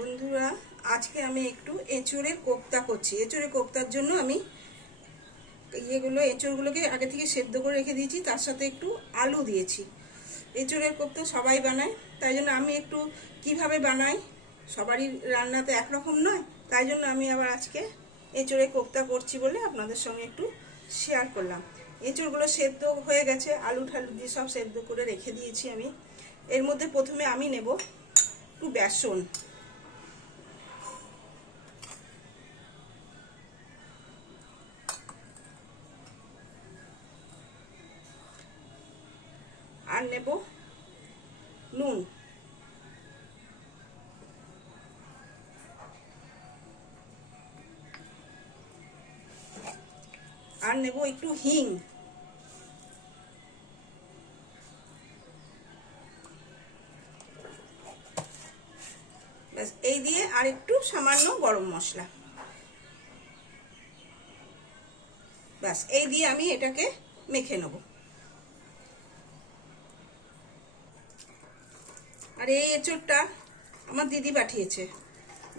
বন্ধুরা, আজকে আমি একটু এঁচোড়ের কোপ্তা করছি। এঁচোড়ের কোপ্তার জন্য আমি এঁচোড়গুলোকে আগে থেকে সেদ্ধ করে রেখে দিয়েছি, তার সাথে একটু আলু দিয়েছি। এঁচোড়ের কোপ্তা সবাই বানায়, তাই জন্য আমি একটু কিভাবে বানাই, সবারই রান্না তো একরকম নয়, তাই জন্য আমি আবার আজকে এঁচোড়ের কোপ্তা করছি বলে আপনাদের সঙ্গে একটু শেয়ার করলাম। এঁচোড়গুলো সেদ্ধ হয়ে গেছে, আলু ঠালু দিয়ে সব সেদ্ধ করে রেখে দিয়েছি আমি। এর মধ্যে প্রথমে আমি নেব একটু বেসন, আর নেব নুন, আর নেব একটু হিং, ব্যাস এই দিয়ে আর একটু সামান্য গরম মশলা। ব্যাস এই দিয়ে আমি এটাকে মেখে নেব। আর এই এঁচোড়টা আমার দিদি পাঠিয়েছে,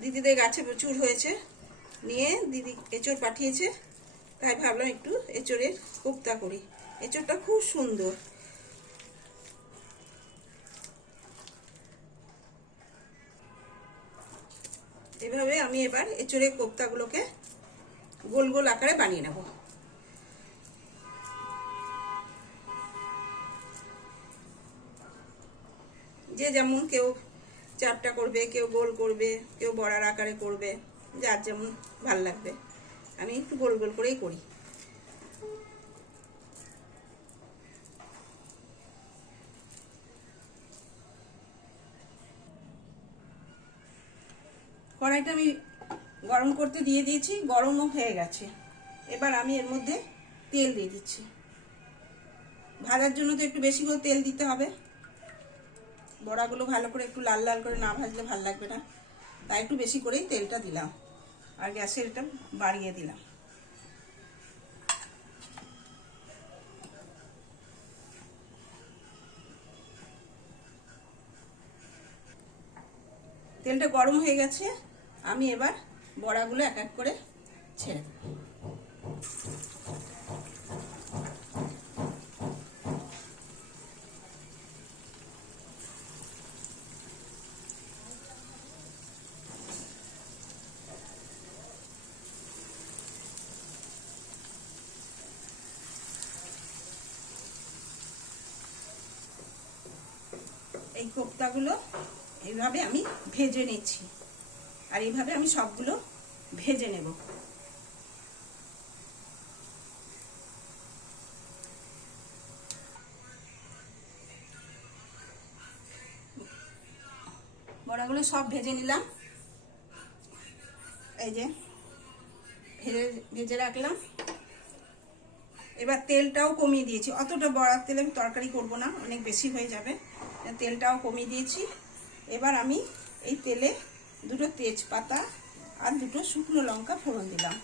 দিদিদের গাছে প্রচুর হয়েছে, নিয়ে দিদি এঁচোড় পাঠিয়েছে, তাই ভাবলাম একটু এঁচোড়ের কোপ্তা করি। এঁচোড়টা খুব সুন্দর। এভাবে আমি এবার এঁচোড়ের কোপ্তাগুলোকে গোল গোল আকারে বানিয়ে নেব। যে যেমন, কেউ চাপটা করবে, কেউ গোল করবে, কেউ বড়ার আকারে করবে, যার যেমন ভাল লাগবে। আমি একটু গোল গোল করেই করি। কড়াইটা আমি গরম করতে দিয়ে দিয়েছি, গরমও হয়ে গেছে। এবার আমি এর মধ্যে তেল দিয়ে দিচ্ছি। ভাজার জন্য তো একটু বেশি করে তেল দিতে হবে, বড়াগুলো ভালো করে একটু লাল লাল করে না ভাজলে ভালো লাগবে না, তাই একটু বেশি করেই তেলটা দিলাম, আর গ্যাসের এটা বাড়িয়ে দিলাম। তেলটা গরম হয়ে গেছে, আমি এবার বড়াগুলো এক এক করে ছেড়ে দেব। এই কোপ্তাগুলো এইভাবে আমি ভেজে নিচ্ছি, আর এইভাবে আমি সবগুলো ভেজে নেব। বড়াগুলো সব ভেজে নিলাম, এই যে ভেজে রাখলাম। এবার তেলটাও কমিয়ে দিয়েছি, অতটা বড়ার তেলে আমি তরকারি করব না, অনেক বেশি হয়ে যাবে, তেলটাও কমিয়ে দিয়েছি। এবার আমি এই তেলে দুটো তেজপাতা আর দুটো শুকনো লঙ্কা ফোড়ন দিলাম।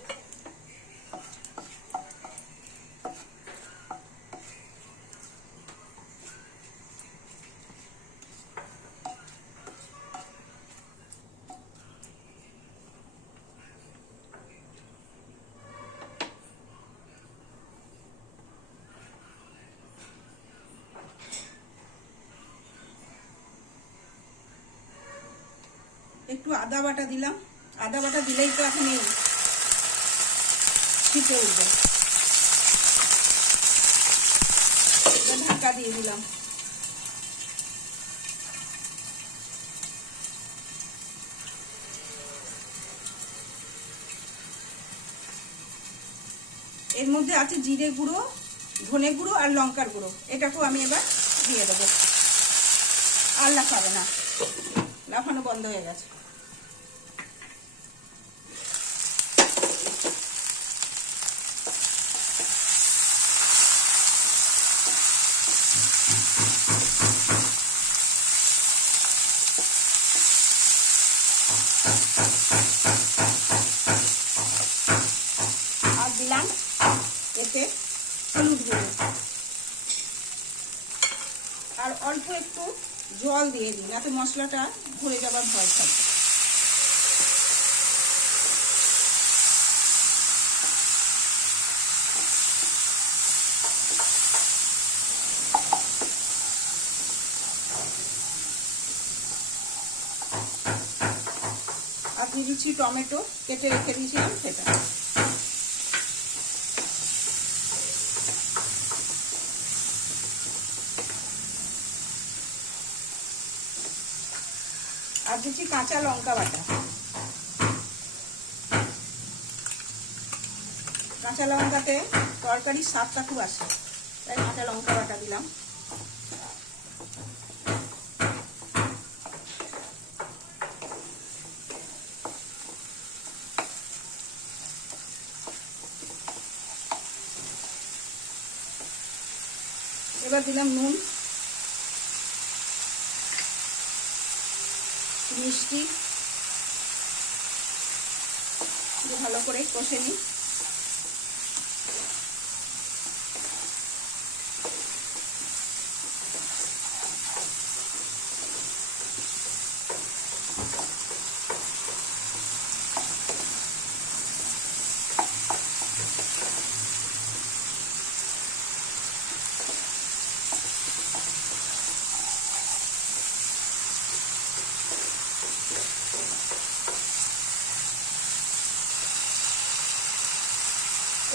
একটু আদা বাটা দিলাম, আদা বাটা দিলেই তো এখন এই ছিটে উঠবে। ঢাকা দিয়ে দিলাম। এর মধ্যে আছে জিরে গুঁড়ো, ধনে গুঁড়ো আর লঙ্কার গুঁড়ো, এটাকেও আমি এবার দিয়ে দেবো। আর লাফাবে না, লাফানো বন্ধ হয়ে গেছে। আর দিলাম এতে হলুদ গুঁড়ো, আর অল্প একটু জল দিয়ে দিই, যাতে মশলাটা ধরে যাবার ভয় থাকবে। দিয়ে দিচ্ছি টমেটো কেটে রেখে দিয়েছিলাম সেটা। আর দিচ্ছি কাঁচা লঙ্কা বাটা। কাঁচা লঙ্কাতে তরকারির স্বাদটা খুব আসে, তাই কাঁচা লঙ্কা বাটা দিলাম। এবার দিলাম নুন, মিষ্টি, ভালো করে কষে নিই।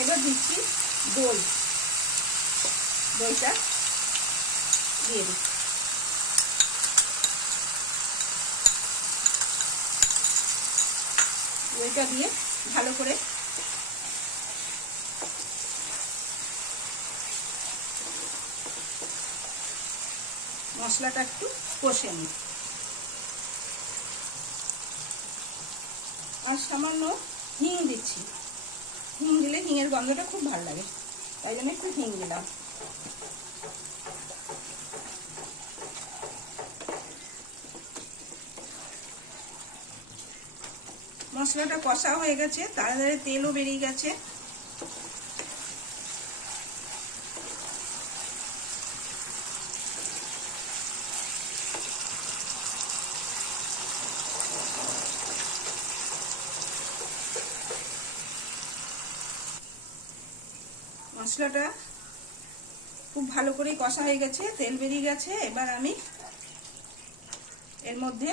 এবার দিচ্ছি দই, দইটা দিয়ে দিচ্ছি। দইটা দিয়ে ভালো করে মশলাটা একটু কষে নিই। আর সামান্য হিং দিচ্ছি, হিং দিলে হিঙের গন্ধটা খুব ভালো লাগে, তাই জন্য একটু হিং দিলাম। মশলাটা কষা হয়ে গেছে, তাড়াতাড়ি তেলও বেরিয়ে গেছে। মশলাটা খুব ভালো করে কষা হয়ে গেছে, তেল বেরিয়ে গেছে। এবার আমি এর মধ্যে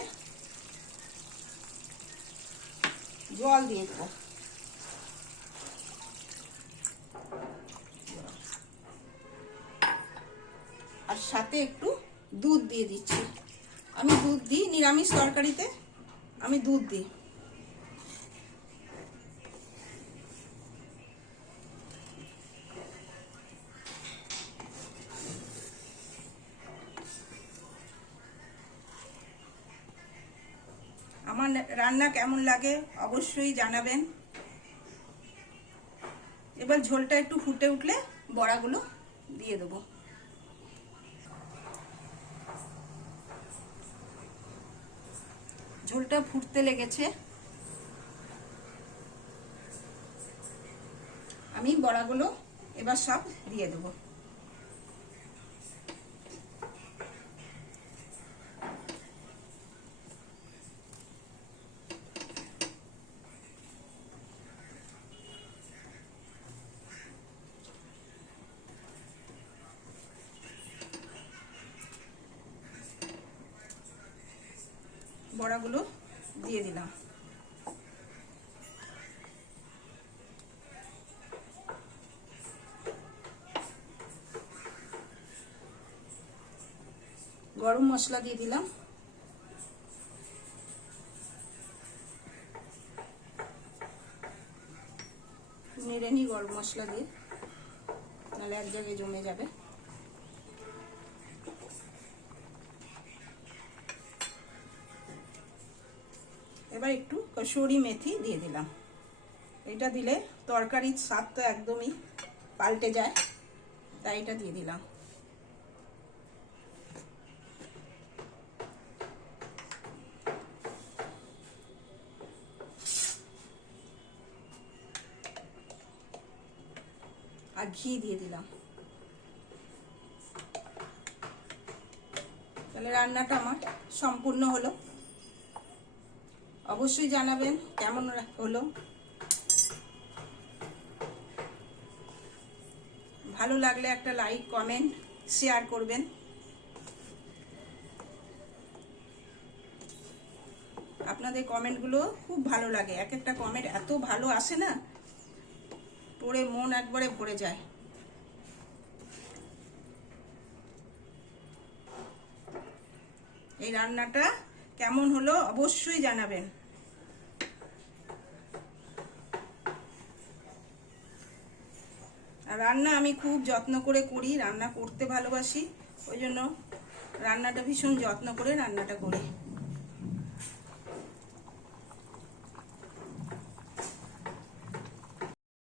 জল দিয়ে দেবো। আর সাথে একটু দুধ দিয়ে দিচ্ছি। আমি দুধ দিই নিরামিষ তরকারিতে, আমি দুধ দিই। আমার রান্না কেমন লাগে অবশ্যই জানাবেন। এবার ঝোলটা একটু ফুটে উঠলে বড়াগুলো দিয়ে দেবো। ঝোলটা ফুটতে লেগেছে, আমি বড়াগুলো এবার সব দিয়ে দেবো। বড়াগুলো দিয়ে দিলাম। গরম মশলা দিয়ে দিলাম। নেড়ে নিই গরম মশলা দিয়ে, নাহলে এক জায়গায় জমে যাবে। এবার একটু কসুরি মেথি দিয়ে দিলাম। এটা দিলে তরকারির স্বাদ তো একদমই পাল্টে যায়, তাই এটা দিয়ে দিলাম। আর ঘি দিয়ে দিলাম। তাহলে রান্নাটা আমার সম্পূর্ণ হলো। অবশ্যই জানাবেন কেমন হলো। ভালো লাগলে একটা লাইক, কমেন্ট, শেয়ার করবেন। আপনাদের কমেন্টগুলো খুব ভালো লাগে, এক একটা কমেন্ট এত ভালো আসে না, পড়ে মন একবারে ভরে যায়। এই রান্নাটা কেমন হলো অবশ্যই জানাবেন। আর রান্না আমি খুব যত্ন করে করি, রান্না করতে ভালোবাসি, ওই জন্য রান্নাটা ভীষণ যত্ন করে রান্নাটা করি।